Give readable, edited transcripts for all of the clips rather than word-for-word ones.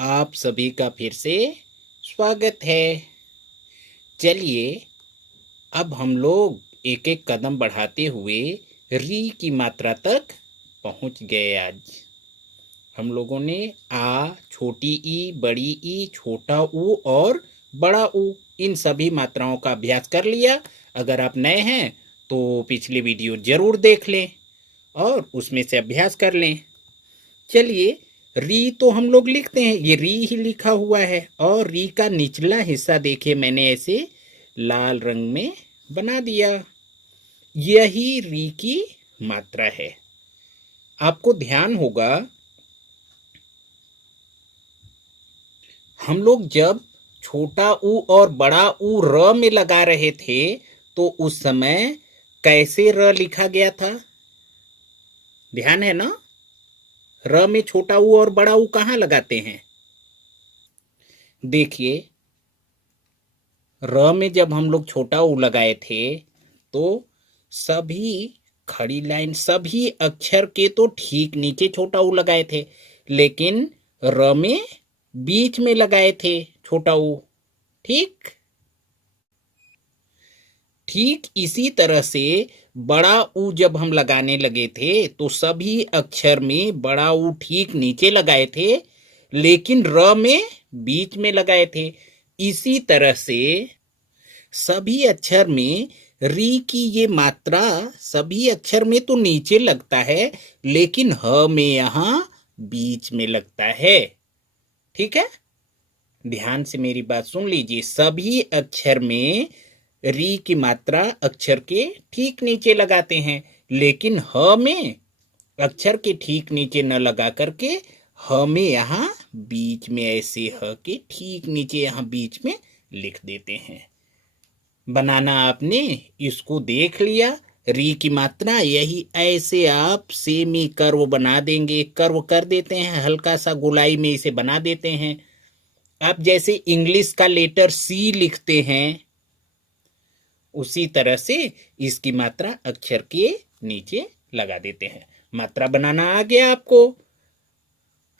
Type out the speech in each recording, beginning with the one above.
आप सभी का फिर से स्वागत है। चलिए अब हम लोग एक एक कदम बढ़ाते हुए री की मात्रा तक पहुंच गए। आज हम लोगों ने आ, छोटी ई, बड़ी ई, छोटा ऊ और बड़ा ऊ इन सभी मात्राओं का अभ्यास कर लिया। अगर आप नए हैं तो पिछली वीडियो जरूर देख लें और उसमें से अभ्यास कर लें। चलिए री तो हम लोग लिखते हैं, ये री ही लिखा हुआ है और री का निचला हिस्सा देखिए मैंने ऐसे लाल रंग में बना दिया। यही री की मात्रा है। आपको ध्यान होगा हम लोग जब छोटा ऊ और बड़ा ऊ र में लगा रहे थे तो उस समय कैसे र लिखा गया था? ध्यान है ना? र में छोटा ऊ और बड़ा ऊ कहाँ लगाते हैं? देखिए र में जब हम लोग छोटा ऊ लगाए थे तो सभी खड़ी लाइन सभी अक्षर के तो ठीक नीचे छोटा ऊ लगाए थे, लेकिन र में बीच में लगाए थे छोटा ऊ। ठीक इसी तरह से बड़ा ऊ जब हम लगाने लगे थे तो सभी अक्षर में बड़ा ऊ ठीक नीचे लगाए थे, लेकिन र में बीच में लगाए थे। इसी तरह से सभी अक्षर में री की ये मात्रा सभी अक्षर में तो नीचे लगता है, लेकिन ह में यहां बीच में लगता है। ठीक है, ध्यान से मेरी बात सुन लीजिए। सभी अक्षर में री की मात्रा अक्षर के ठीक नीचे लगाते हैं, लेकिन ह में अक्षर के ठीक नीचे न लगा करके ह में यहां बीच में ऐसे ह के ठीक नीचे यहां बीच में लिख देते हैं। बनाना आपने इसको देख लिया। री की मात्रा यही ऐसे आप सेमी कर्व बना देंगे, कर्व कर देते हैं, हल्का सा गोलाई में इसे बना देते हैं। आप जैसे इंग्लिश का लेटर सी लिखते हैं उसी तरह से इसकी मात्रा अक्षर के नीचे लगा देते हैं। मात्रा बनाना आ गया आपको।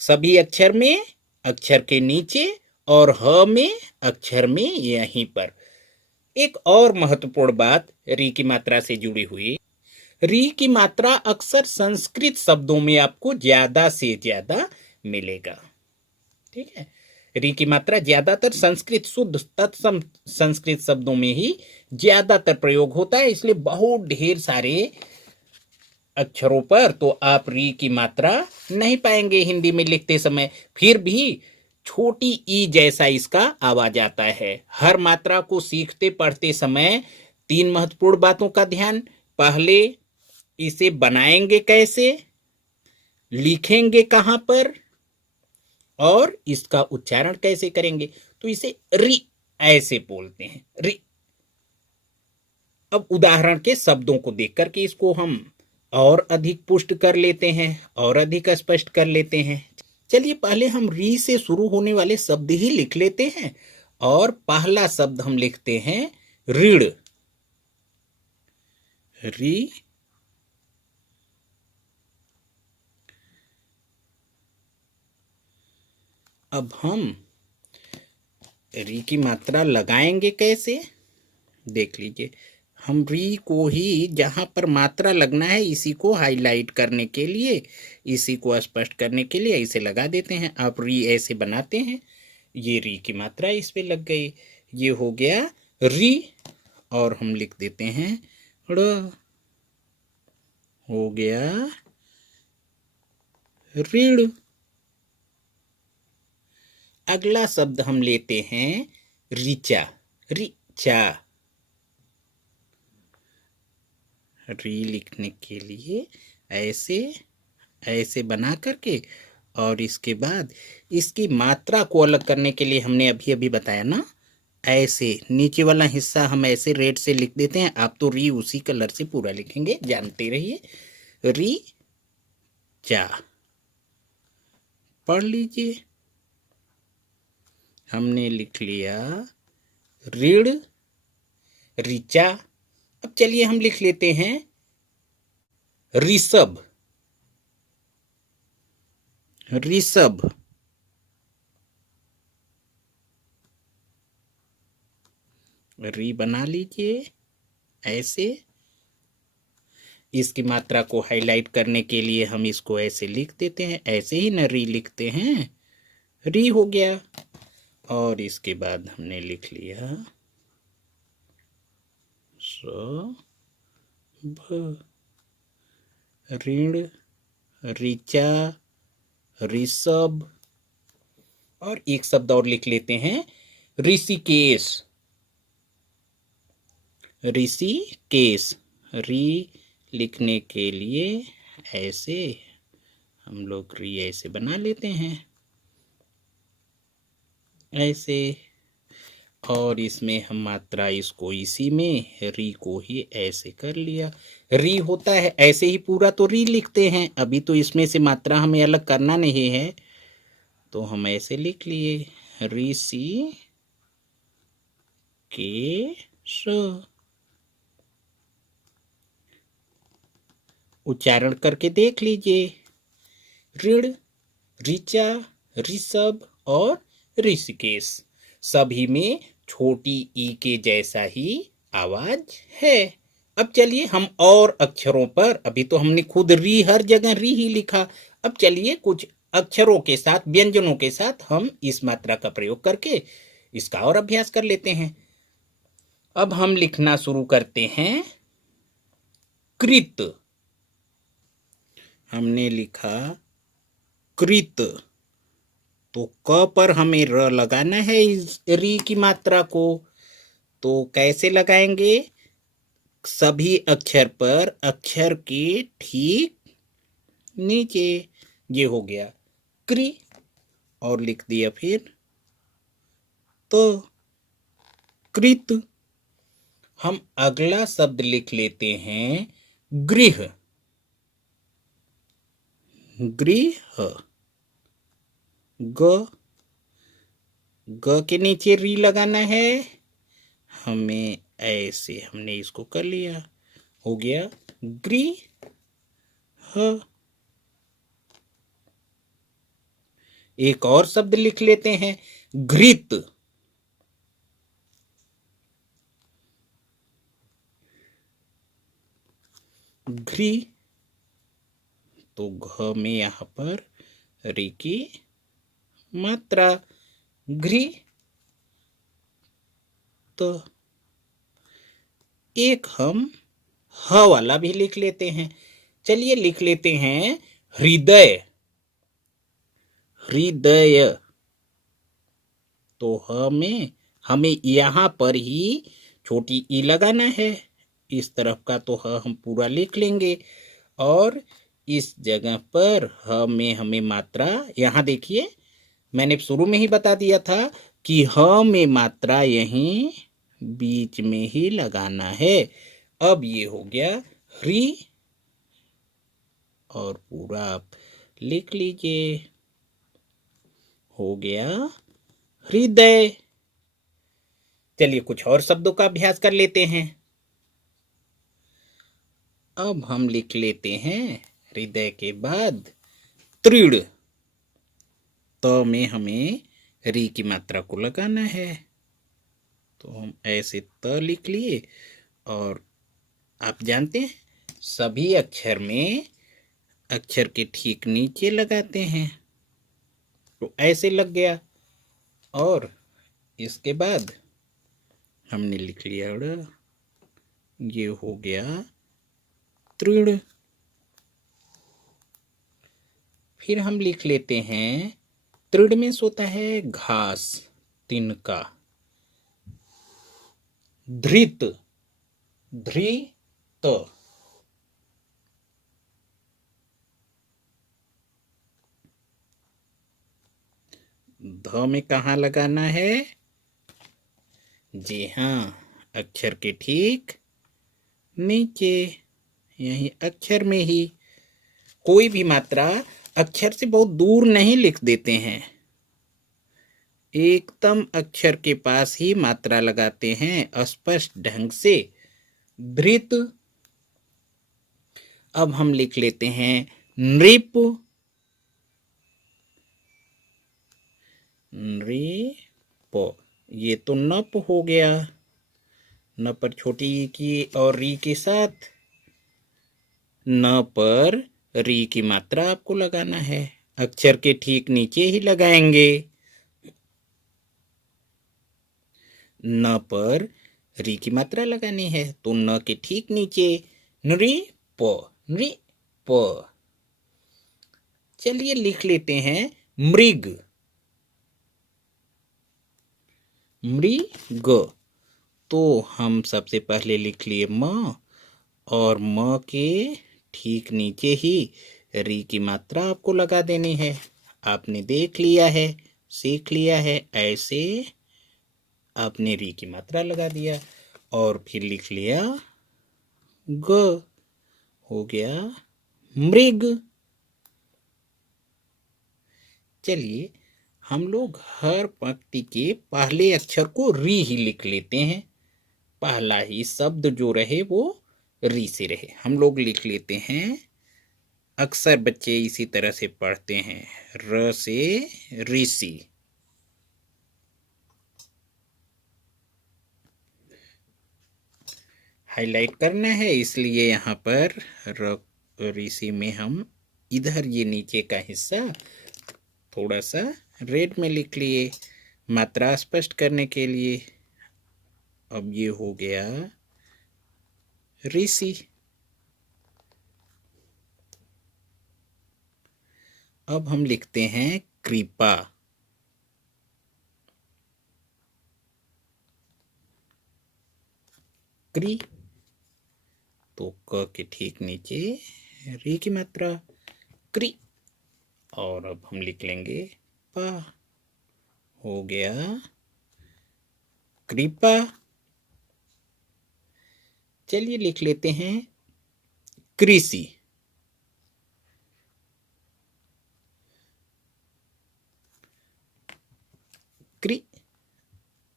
सभी अक्षर में अक्षर के नीचे और ह में अक्षर में यहीं पर। एक और महत्वपूर्ण बात री की मात्रा से जुड़ी हुई, री की मात्रा अक्सर संस्कृत शब्दों में आपको ज्यादा से ज्यादा मिलेगा। ठीक है, री की मात्रा ज्यादातर संस्कृत शुद्ध तत्सम संस्कृत शब्दों में ही ज्यादातर प्रयोग होता है, इसलिए बहुत ढेर सारे अक्षरों पर तो आप री की मात्रा नहीं पाएंगे हिंदी में लिखते समय। फिर भी छोटी ई जैसा इसका आवाज आता है। हर मात्रा को सीखते पढ़ते समय तीन महत्वपूर्ण बातों का ध्यान। पहले इसे बनाएंगे कैसे, लिखेंगे कहां पर और इसका उच्चारण कैसे करेंगे। तो इसे री ऐसे बोलते हैं, री। अब उदाहरण के शब्दों को देख करके इसको हम और अधिक पुष्ट कर लेते हैं और अधिक स्पष्ट कर लेते हैं। चलिए पहले हम री से शुरू होने वाले शब्द ही लिख लेते हैं और पहला शब्द हम लिखते हैं ऋण। री अब हम री की मात्रा लगाएंगे कैसे, देख लीजिए। हम री को ही जहां पर मात्रा लगना है इसी को हाईलाइट करने के लिए, इसी को स्पष्ट करने के लिए इसे लगा देते हैं। आप री ऐसे बनाते हैं, ये री की मात्रा इस पे लग गई, ये हो गया री। और हम लिख देते हैं ड़, हो गया ऋण। अगला शब्द हम लेते हैं ऋचा। ऋचा, री लिखने के लिए ऐसे ऐसे बना करके और इसके बाद इसकी मात्रा को अलग करने के लिए हमने अभी अभी बताया ना, ऐसे नीचे वाला हिस्सा हम ऐसे रेड से लिख देते हैं। आप तो री उसी कलर से पूरा लिखेंगे, जानते रहिए। री चा, पढ़ लीजिए। हमने लिख लिया ऋण, ऋचा। अब चलिए हम लिख लेते हैं ऋषभ। ऋषभ, री बना लीजिए ऐसे। इसकी मात्रा को हाईलाइट करने के लिए हम इसको ऐसे लिख देते हैं, ऐसे ही न री लिखते हैं, री हो गया। और इसके बाद हमने लिख लिया स भ, ऋण, ऋचा, ऋषभ। और एक शब्द और लिख लेते हैं, ऋषिकेश। ऋषिकेश, री लिखने के लिए ऐसे हम लोग री ऐसे बना लेते हैं, ऐसे। और इसमें हम मात्रा इसको इसी में री को ही ऐसे कर लिया। री होता है ऐसे ही पूरा तो री लिखते हैं, अभी तो इसमें से मात्रा हमें अलग करना नहीं है, तो हम ऐसे लिख लिए ऋषि के स। उच्चारण करके देख लीजिए, ऋण, ऋचा, ऋषभ और ऋषिकेश, सभी में छोटी ई के जैसा ही आवाज है। अब चलिए हम और अक्षरों पर, अभी तो हमने खुद री हर जगह री ही लिखा, अब चलिए कुछ अक्षरों के साथ, व्यंजनों के साथ हम इस मात्रा का प्रयोग करके इसका और अभ्यास कर लेते हैं। अब हम लिखना शुरू करते हैं कृत। हमने लिखा कृत, तो क पर हमें र लगाना है इस री की मात्रा को। तो कैसे लगाएंगे? सभी अक्षर पर अक्षर के ठीक नीचे, ये हो गया क्री, और लिख दिया फिर तो कृत। हम अगला शब्द लिख लेते हैं गृह। गृह, ग, ग के नीचे री लगाना है हमें, ऐसे हमने इसको कर लिया, हो गया गृह। एक और शब्द लिख लेते हैं घृत। घृ, तो घ में यहां पर री की मात्रा, घृ। तो एक हम ह वाला भी लिख लेते हैं, चलिए लिख लेते हैं हृदय। हृदय, तो हमें यहां पर ही छोटी ई लगाना है, इस तरफ का तो ह हम पूरा लिख लेंगे, और इस जगह पर ह में हमें मात्रा, यहां देखिए मैंने शुरू में ही बता दिया था कि ह में मात्रा यहीं बीच में ही लगाना है। अब ये हो गया हृ, और पूरा आप लिख लीजिए, हो गया हृदय। चलिए कुछ और शब्दों का अभ्यास कर लेते हैं। अब हम लिख लेते हैं हृदय के बाद तृण। त में हमें री की मात्रा को लगाना है, तो हम ऐसे त लिख लिए, और आप जानते हैं सभी अक्षर में अक्षर के ठीक नीचे लगाते हैं, तो ऐसे लग गया। और इसके बाद हमने लिख लिया ड़, ये हो गया तृण। फिर हम लिख लेते हैं तृण में सोता है घास, तिनका। धृत, धृत, ध में कहाँ लगाना है? जी हाँ, अक्षर के ठीक नीचे, यही अक्षर में ही। कोई भी मात्रा अक्षर से बहुत दूर नहीं लिख देते हैं, एकदम अक्षर के पास ही मात्रा लगाते हैं स्पष्ट ढंग से। धृत। अब हम लिख लेते हैं नृप। नृप, ये तो नप हो गया, न पर छोटी ई की और री के साथ, न पर री की मात्रा आपको लगाना है। अक्षर के ठीक नीचे ही लगाएंगे। न पर री की मात्रा लगानी है तो न के ठीक नीचे नृ नृ प। चलिए लिख लेते हैं मृग। मृग तो हम सबसे पहले लिख लिए म, और म के ठीक नीचे ही री की मात्रा आपको लगा देनी है। आपने देख लिया है, सीख लिया है, ऐसे आपने री की मात्रा लगा दिया और फिर लिख लिया ग, हो गया मृग। चलिए हम लोग हर पंक्ति के पहले अक्षर को री ही लिख लेते हैं। पहला ही शब्द जो रहे वो री से रहे, हम लोग लिख लेते हैं। अक्सर बच्चे इसी तरह से पढ़ते हैं, र से ऋषि। हाईलाइट करना है इसलिए यहाँ पर ऋषि में हम इधर ये नीचे का हिस्सा थोड़ा सा रेड में लिख लिए मात्रा स्पष्ट करने के लिए। अब ये हो गया ऋषि। अब हम लिखते हैं कृपा। कृ तो क के ठीक नीचे री की मात्रा कृ, और अब हम लिख लेंगे पा, हो गया कृपा। चलिए लिख लेते हैं कृषि। कृ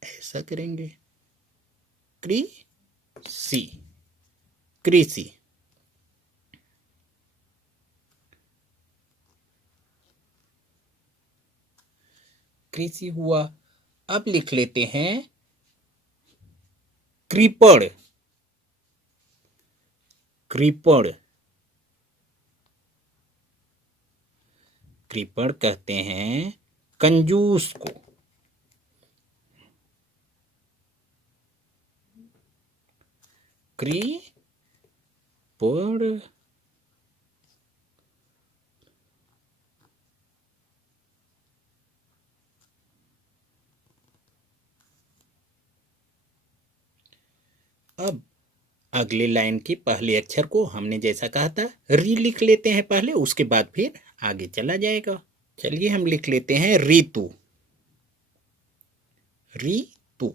ऐसा करेंगे, कृषि कृषि। कृषि हुआ। अब लिख लेते हैं कृपण। कृपण कृपण कहते हैं कंजूस को। कृपण अब अगले लाइन के पहले अक्षर को हमने जैसा कहा था री लिख लेते हैं पहले, उसके बाद फिर आगे चला जाएगा। चलिए हम लिख लेते हैं ऋतु। ऋतु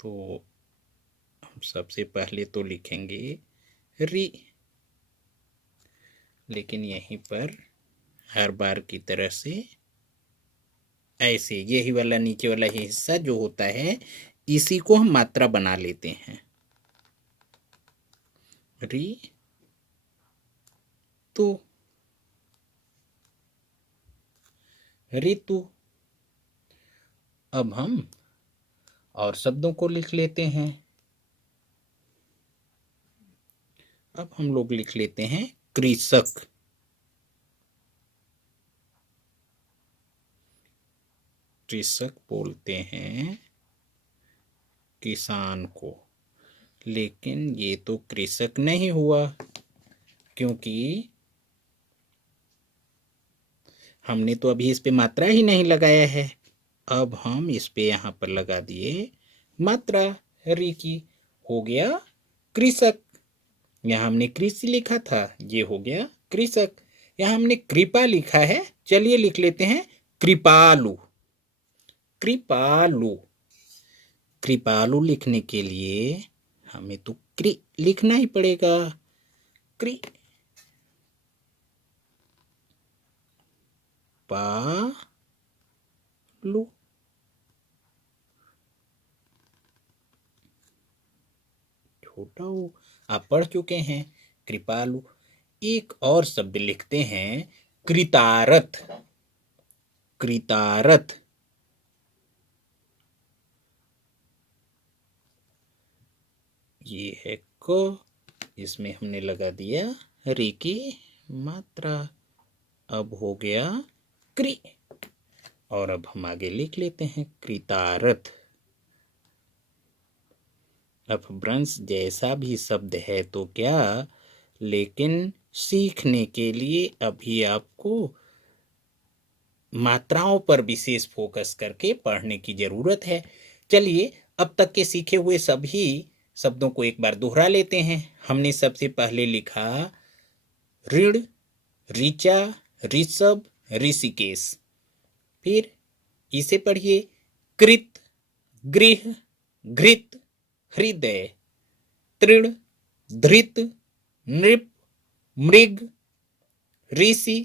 तो हम सबसे पहले तो लिखेंगे री, लेकिन यहीं पर हर बार की तरह से ऐसे यही वाला नीचे वाला हिस्सा जो होता है इसी को हम मात्रा बना लेते हैं। री तु ऋतु। अब हम और शब्दों को लिख लेते हैं। अब हम लोग लिख लेते हैं कृषक। कृषक बोलते हैं किसान को, लेकिन ये तो कृषक नहीं हुआ क्योंकि हमने तो अभी इस पे मात्रा ही नहीं लगाया है। अब हम इस पे यहाँ पर लगा दिए मात्रा री की, हो गया कृषक। यहाँ हमने कृषि लिखा था, ये हो गया कृषक। यहाँ हमने कृपा लिखा है, चलिए लिख लेते हैं कृपालु। कृपालु कृपालु लिखने के लिए हमें तो कृ लिखना ही पड़ेगा। कृ पा लू। छोटा हो, आप पढ़ चुके हैं कृपालु। एक और शब्द लिखते हैं कृतारथ। कृतारथ ये है क, इसमें हमने लगा दिया री की मात्रा। अब हो गया कृ। और अब हम आगे लिख लेते हैं कृतार्थ। अपभ्रंश जैसा भी शब्द है तो क्या, लेकिन सीखने के लिए अभी आपको मात्राओं पर विशेष फोकस करके पढ़ने की जरूरत है। चलिए अब तक के सीखे हुए सभी शब्दों को एक बार दोहरा लेते हैं। हमने सबसे पहले लिखा ऋण, ऋचा, ऋषभ, ऋषिकेश। फिर इसे पढ़िए कृत, गृह, घृत, हृदय, तृण, धृत, नृप, मृग, ऋषि,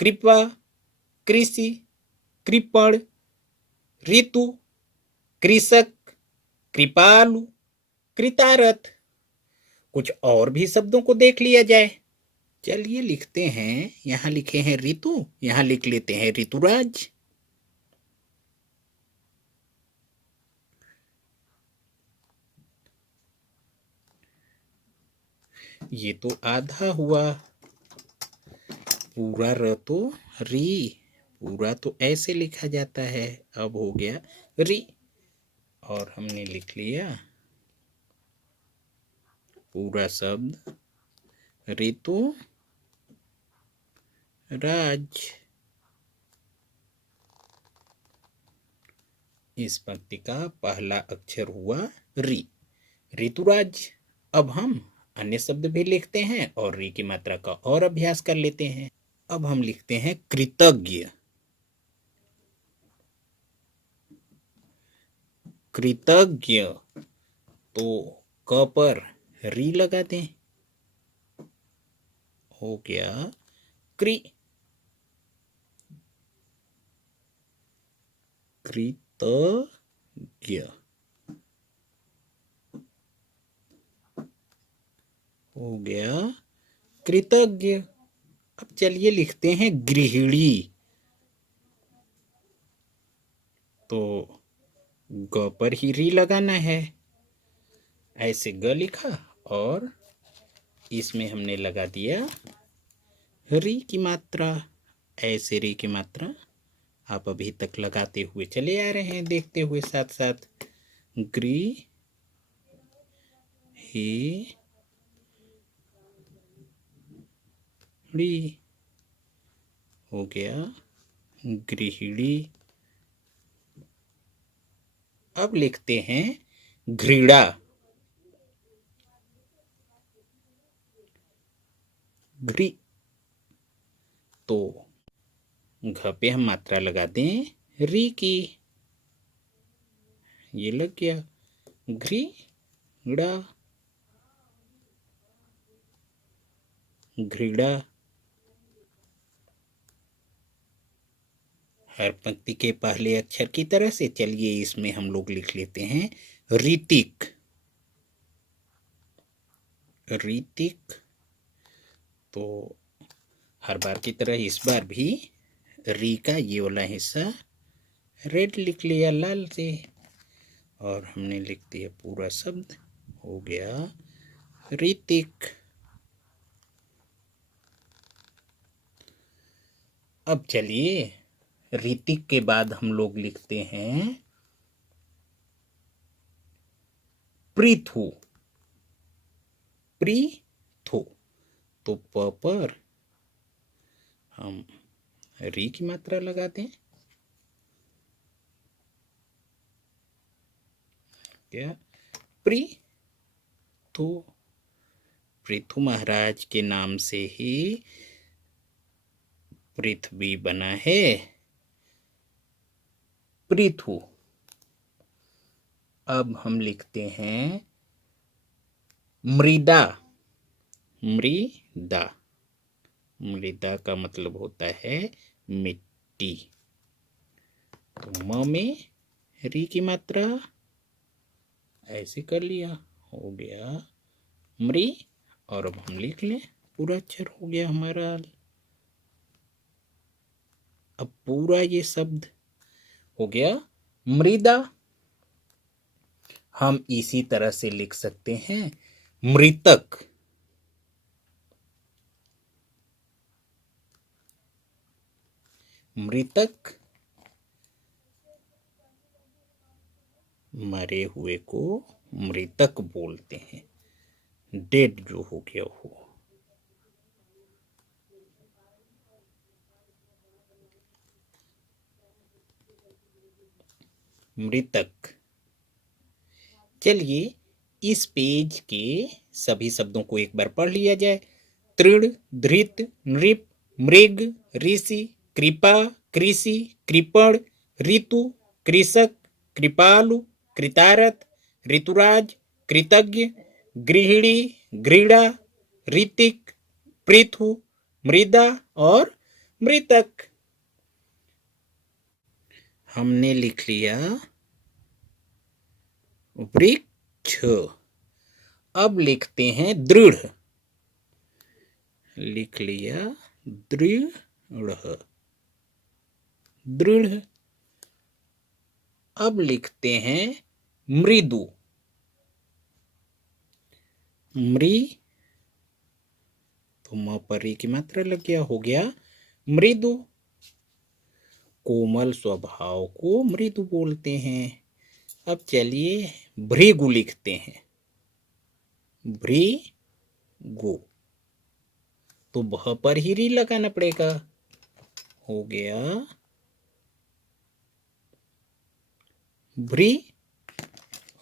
कृपा, कृषि, कृपण, ऋतु, कृषक, कृपालु, कृतारथ। कुछ और भी शब्दों को देख लिया जाए। चलिए लिखते हैं, यहां लिखे हैं ऋतु, यहां लिख लेते हैं ऋतुराज। ये तो आधा हुआ, पूरा र तो री, पूरा तो ऐसे लिखा जाता है। अब हो गया री, और हमने लिख लिया पूरा शब्द ऋतु राज। इस पंक्ति का पहला अक्षर हुआ री, ऋतुराज। अब हम अन्य शब्द भी लिखते हैं और री की मात्रा का और अभ्यास कर लेते हैं। अब हम लिखते हैं कृतज्ञ। कृतज्ञ, तो क पर री लगा दें, हो गया कृ। कृतज्ञ हो गया कृतज्ञ। अब चलिए लिखते हैं गृहिणी। तो ग पर ही री लगाना है, ऐसे ग लिखा और इसमें हमने लगा दिया री की मात्रा। ऐसे री की मात्रा आप अभी तक लगाते हुए चले आ रहे हैं, देखते हुए साथ साथ। गृह ही ड़ी हो गया गृहिणी। अब लिखते हैं घृणा। घृ, तो घ पे हम मात्रा लगा दें री की, ये लग गया घृणा। घृणा। हर पंक्ति के पहले अक्षर की तरह से चलिए इसमें हम लोग लिख लेते हैं ऋतिक। ऋतिक, तो हर बार की तरह इस बार भी री का ये वाला हिस्सा रेड लिख लिया लाल से, और हमने लिख दिया पूरा शब्द, हो गया ऋतिक। अब चलिए ऋतिक के बाद हम लोग लिखते हैं पृथु। पृथु, तो प पर हम री की मात्रा लगाते हैं, क्या पृथु। पृथु महाराज के नाम से ही पृथ्वी बना है, पृथु। अब हम लिखते हैं मृदा। मृदा, मृदा का मतलब होता है मिट्टी। तो म में री की मात्रा ऐसे कर लिया, हो गया मृ। और अब हम लिख लें, पूरा अक्षर हो गया हमारा। अब पूरा ये शब्द हो गया मृदा। हम इसी तरह से लिख सकते हैं मृतक। मृतक मरे हुए को मृतक बोलते हैं, डेड जो हो गया हो। मृतक। चलिए इस पेज के सभी शब्दों को एक बार पढ़ लिया जाए। तृण, धृत, नृप, मृग, ऋषि, कृपा, कृषि, कृपण, ऋतु, कृषक, कृपालु, कृतारथ, ऋतुराज, कृतज्ञ, गृहिणी, गृड़ा, ऋतिक, पृथु, मृदा और मृतक। हमने लिख लिया वृक्ष। अब लिखते हैं दृढ़। लिख लिया दृढ़। दृढ़। अब लिखते हैं मृदु। तो म पर री की मात्रा लग गया, हो गया मृदु। कोमल स्वभाव को मृदु बोलते हैं। अब चलिए भृगु लिखते हैं। भृगु। तो भ पर ही री लगाना पड़ेगा, हो गया भ्री।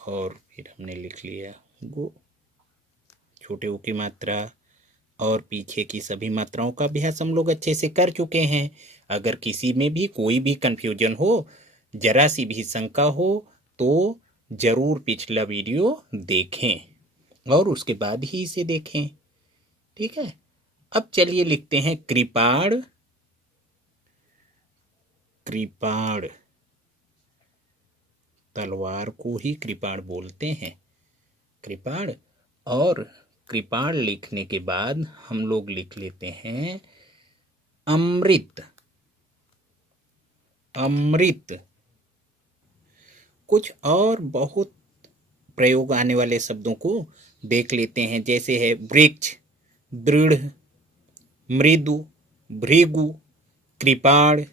और फिर हमने लिख लिया गो। छोटे ऊ की मात्रा और पीछे की सभी मात्राओं का अभ्यास हम लोग अच्छे से कर चुके हैं। अगर किसी में भी कोई भी कंफ्यूजन हो, जरा सी भी शंका हो, तो जरूर पिछला वीडियो देखें और उसके बाद ही इसे देखें। ठीक है। अब चलिए लिखते हैं कृपाण। कृपाण। तलवार को ही कृपाण बोलते हैं, कृपाण। और कृपाण लिखने के बाद हम लोग लिख लेते हैं अमृत। अमृत। कुछ और बहुत प्रयोग आने वाले शब्दों को देख लेते हैं, जैसे है वृक्ष, दृढ़, मृदु, भृगु, कृपाण,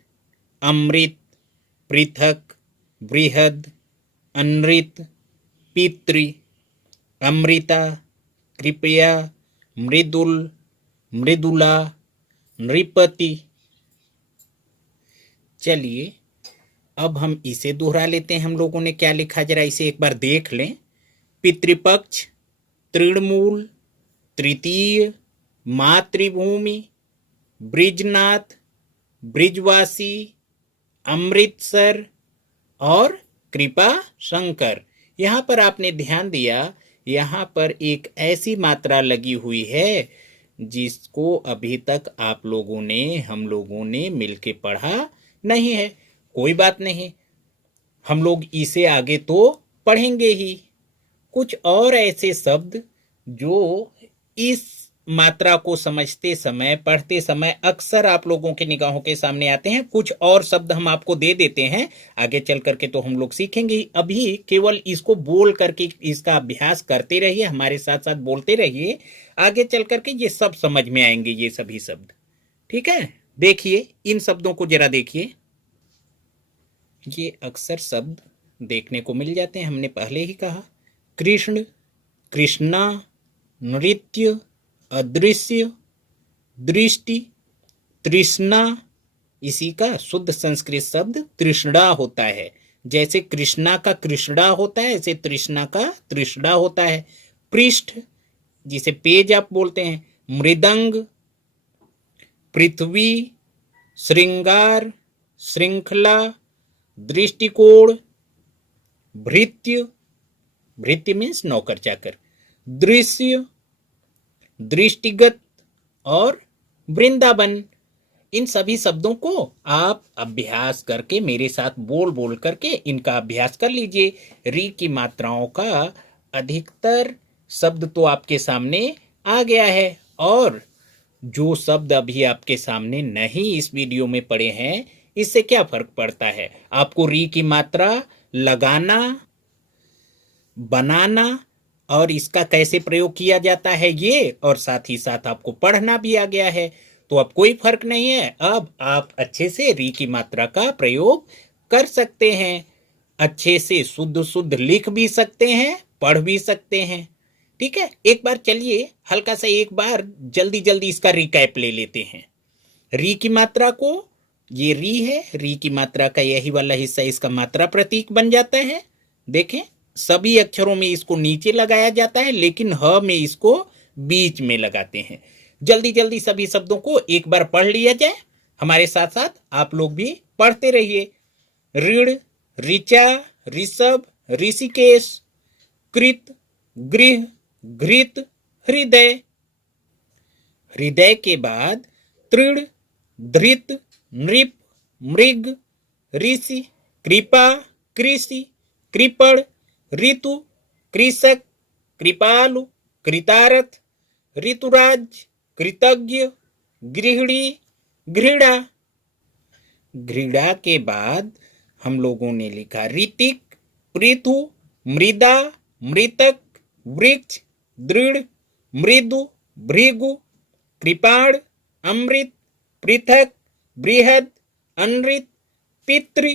अमृत, पृथक, बृहद, अनृत, पितृ, अमृता, कृपया, मृदुल, मृदुला, नृपति। चलिए अब हम इसे दोहरा लेते हैं। हम लोगों ने क्या लिखा, जरा इसे एक बार देख लें। पितृपक्ष, तृणमूल, तृतीय, मातृभूमि, ब्रिजनाथ, ब्रिजवासी, अमृतसर और कृपा शंकर। यहाँ पर आपने ध्यान दिया, यहाँ पर एक ऐसी मात्रा लगी हुई है जिसको अभी तक आप लोगों ने, हम लोगों ने मिलके पढ़ा नहीं है। कोई बात नहीं, हम लोग इसे आगे तो पढ़ेंगे ही। कुछ और ऐसे शब्द जो इस मात्रा को समझते समय, पढ़ते समय अक्सर आप लोगों के निगाहों के सामने आते हैं, कुछ और शब्द हम आपको दे देते हैं। आगे चल करके तो हम लोग सीखेंगे। अभी केवल इसको बोल करके इसका अभ्यास करते रहिए, हमारे साथ साथ बोलते रहिए। आगे चल करके ये सब समझ में आएंगे, ये सभी शब्द। ठीक है। देखिए इन शब्दों को जरा देखिए। ये अक्सर शब्द देखने को मिल जाते हैं, हमने पहले ही कहा। कृष्ण, कृष्णा, नृत्य, अदृश्य, दृष्टि, तृष्णा। इसी का शुद्ध संस्कृत शब्द तृष्णा होता है। जैसे कृष्णा का कृष्णा होता है, ऐसे तृष्णा का तृष्णा होता है। पृष्ठ, जिसे पेज आप बोलते हैं। मृदंग, पृथ्वी, श्रृंगार, श्रृंखला, दृष्टिकोण, भृत्य, भृत्य मीन्स नौकर चाकर, दृश्य, दृष्टिगत और वृंदावन। इन सभी शब्दों को आप अभ्यास करके मेरे साथ बोल बोल करके इनका अभ्यास कर लीजिए। री की मात्राओं का अधिकतर शब्द तो आपके सामने आ गया है, और जो शब्द अभी आपके सामने नहीं इस वीडियो में पड़े हैं, इससे क्या फर्क पड़ता है। आपको री की मात्रा लगाना बनाना और इसका कैसे प्रयोग किया जाता है ये, और साथ ही साथ आपको पढ़ना भी आ गया है, तो अब कोई फर्क नहीं है। अब आप अच्छे से री की मात्रा का प्रयोग कर सकते हैं, अच्छे से शुद्ध शुद्ध लिख भी सकते हैं, पढ़ भी सकते हैं। ठीक है, एक बार चलिए हल्का सा एक बार जल्दी जल्दी इसका रिकैप ले लेते हैं। री की मात्रा को, ये री है, री की मात्रा का यही वाला हिस्सा इसका मात्रा प्रतीक बन जाता है। देखें, सभी अक्षरों में इसको नीचे लगाया जाता है, लेकिन ह में इसको बीच में लगाते हैं। जल्दी जल्दी सभी शब्दों को एक बार पढ़ लिया जाए, हमारे साथ साथ आप लोग भी पढ़ते रहिए। ऋण, ऋचा, ऋषभ, ऋषिकेश, कृत, गृह, घृत, हृदय। हृदय के बाद तृण, धृत, नृप, मृग, ऋषि, कृपा, कृषि, कृपण, ऋतु, कृषक, कृपालु, कृतारथ, ऋतुराज, कृतज्ञ, गृहिणी, घृणा। घृणा के बाद हम लोगों ने लिखा ऋतिक, पृथु, मृदा, मृतक, वृक्ष, दृढ़, मृदु, भृगु, कृपाण, अमृत, पृथक, बृहद, अनृत, पितृ,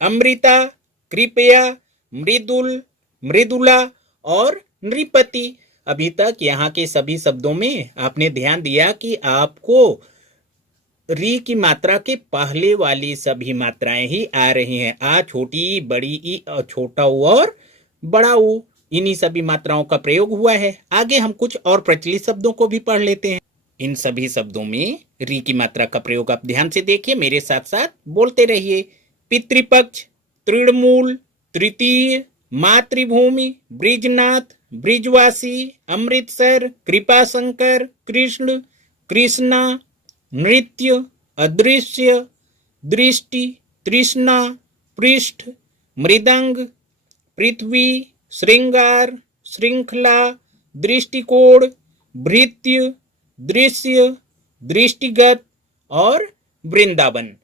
अमृता, कृपया, मृदुल, मृदुला और नृपति। अभी तक यहाँ के सभी शब्दों में आपने ध्यान दिया कि आपको री की मात्रा के पहले वाली सभी मात्राएं ही आ रही हैं। आ, छोटी, बड़ी ई और छोटा ऊ और बड़ा ऊ, इन्हीं सभी मात्राओं का प्रयोग हुआ है। आगे हम कुछ और प्रचलित शब्दों को भी पढ़ लेते हैं। इन सभी शब्दों में री की मात्रा का प्रयोग आप ध्यान से देखिए, मेरे साथ साथ बोलते रहिए। पितृपक्ष, तृणमूल, तृतीय, मातृभूमि, ब्रिजनाथ, ब्रिजवासी, अमृतसर, कृपाशंकर, कृष्ण, कृष्णा, नृत्य, अदृश्य, दृष्टि, तृष्णा, पृष्ठ, मृदंग, पृथ्वी, श्रृंगार, श्रृंखला, दृष्टिकोण, भृत्य, दृश्य, दृष्टिगत और वृंदावन।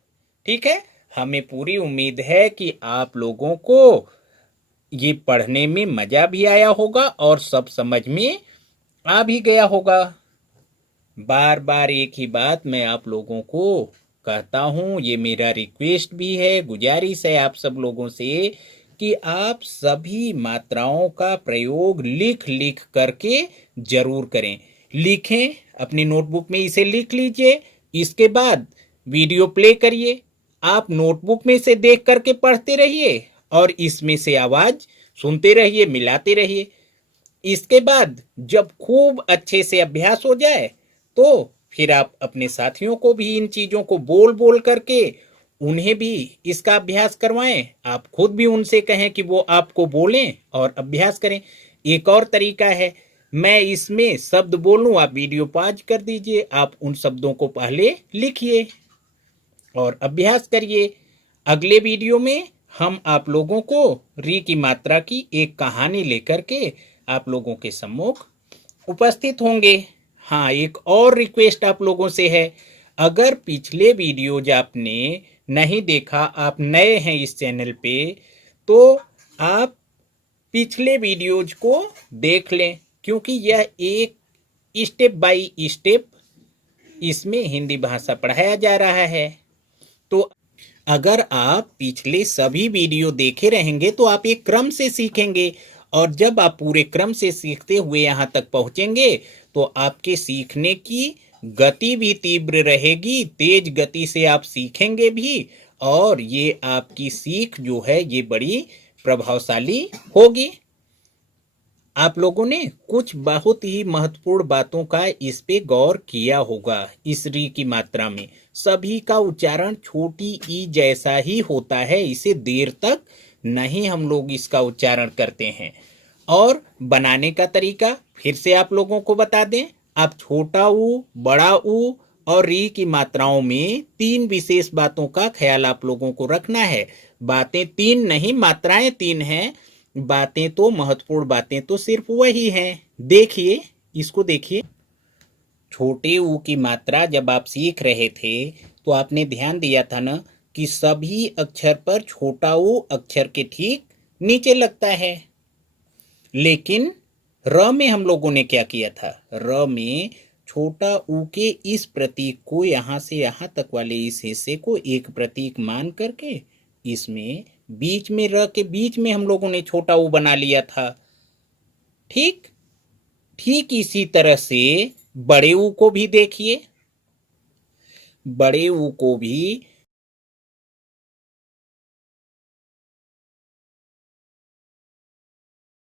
ठीक है, हमें पूरी उम्मीद है कि आप लोगों को ये पढ़ने में मजा भी आया होगा और सब समझ में आ भी गया होगा। बार बार एक ही बात मैं आप लोगों को कहता हूँ, ये मेरा रिक्वेस्ट भी है, गुजारिश है आप सब लोगों से कि आप सभी मात्राओं का प्रयोग लिख लिख करके जरूर करें। लिखें, अपनी नोटबुक में इसे लिख लीजिए, इसके बाद वीडियो प्ले करिए, आप नोटबुक में से देख करके पढ़ते रहिए और इसमें से आवाज सुनते रहिए, मिलाते रहिए। इसके बाद जब खूब अच्छे से अभ्यास हो जाए तो फिर आप अपने साथियों को भी इन चीजों को बोल बोल करके उन्हें भी इसका अभ्यास करवाएं। आप खुद भी उनसे कहें कि वो आपको बोलें और अभ्यास करें। एक और तरीका है, मैं इसमें शब्द बोलूं, आप वीडियो पॉज कर दीजिए, आप उन शब्दों को पहले लिखिए और अभ्यास करिए। अगले वीडियो में हम आप लोगों को री की मात्रा की एक कहानी लेकर के आप लोगों के सम्मुख उपस्थित होंगे। हाँ, एक और रिक्वेस्ट आप लोगों से है, अगर पिछले वीडियोज आपने नहीं देखा, आप नए हैं इस चैनल पे, तो आप पिछले वीडियोज को देख लें, क्योंकि यह एक स्टेप बाय स्टेप इसमें हिंदी भाषा पढ़ाया जा रहा है। तो अगर आप पिछले सभी वीडियो देखे रहेंगे तो आप एक क्रम से सीखेंगे, और जब आप पूरे क्रम से सीखते हुए यहाँ तक पहुँचेंगे तो आपके सीखने की गति भी तीव्र रहेगी, तेज गति से आप सीखेंगे भी, और ये आपकी सीख जो है ये बड़ी प्रभावशाली होगी। आप लोगों ने कुछ बहुत ही महत्वपूर्ण बातों का इस पे गौर किया होगा। इस री की मात्रा में सभी का उच्चारण छोटी ई जैसा ही होता है, इसे देर तक नहीं हम लोग इसका उच्चारण करते हैं। और बनाने का तरीका फिर से आप लोगों को बता दें, आप छोटा ऊ, बड़ा ऊ और री की मात्राओं में तीन विशेष बातों का ख्याल आप लोगों को रखना है। बातें तीन नहीं, मात्राएं तीन हैं, बातें तो महत्वपूर्ण बातें तो सिर्फ वही हैं। देखिए, इसको देखिए, छोटे ऊ की मात्रा जब आप सीख रहे थे तो आपने ध्यान दिया था ना कि सभी अक्षर पर छोटा ऊ अक्षर के ठीक नीचे लगता है। लेकिन र में हम लोगों ने क्या किया था, र में छोटा ऊ के इस प्रतीक को यहां से यहां तक वाले इस हिस्से को एक प्रतीक मान करके इसमें बीच में र के बीच में हम लोगों ने छोटा ऊ बना लिया था। ठीक ठीक इसी तरह से बड़े ऊ को भी देखिए, बड़े ऊ को भी